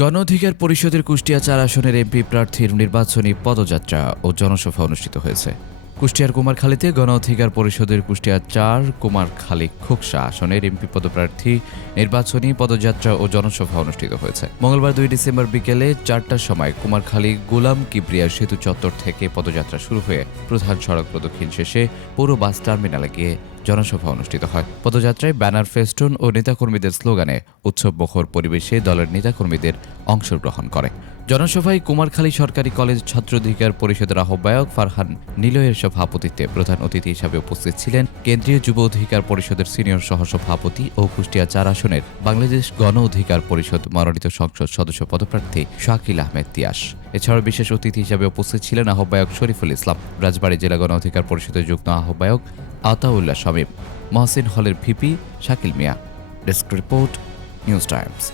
গণ অধিকার পরিষদের কুষ্টিয়া ৪ আসনের এমপি প্রার্থীর নির্বাচনী পদযাত্রা ও জনসভা অনুষ্ঠিত হয়েছে। কুষ্টিয়ার কুমারখালীতে গণ অধিকার পরিষদের কুষ্টিয়া ৪ কুমারখালী খোকসা আসনের এমপি পদপ্রার্থী নির্বাচনী পদযাত্রা ও জনসভা অনুষ্ঠিত হয়েছে। মঙ্গলবার ২ ডিসেম্বর বিকেলে ৪টার সময় কুমারখালী গোলাম কিবরিয়া সেতু চত্বর থেকে পদযাত্রা শুরু হয়ে প্রধান সড়ক প্রদক্ষিণ শেষে পৌর বাস টার্মিনালে গিয়ে জনসভা অনুষ্ঠিত হয়। পদযাত্রায় ব্যানার, ফেস্টুন ও নেতাকর্মীদের স্লোগানে উৎসবমুখর পরিবেশে দলের নেতাকর্মীদের অংশগ্রহণ করে। জনসভায় কুমারখালী সরকারি কলেজ ছাত্র অধিকার পরিষদের আহ্বায়ক ফারহান নিলয়ের সভাপতিত্বে প্রধান অতিথি হিসাবে উপস্থিত ছিলেন কেন্দ্রীয় যুব অধিকার পরিষদের সিনিয়র সহসভাপতি ও কুষ্টিয়া ৪ আসনের বাংলাদেশ গণ অধিকার পরিষদ মনোনীত সংসদ সদস্য পদপ্রার্থী শাকিল আহমেদ তিয়াস। এছাড়াও বিশেষ অতিথি হিসাবে উপস্থিত ছিলেন আহ্বায়ক শরীফুল ইসলাম, রাজবাড়ী জেলা গণ অধিকার পরিষদের যুগ্ম আহ্বায়ক আতাউল্লাহ শামীম, মহসিন হলের VP Shakil Mia. Desk report, news Times.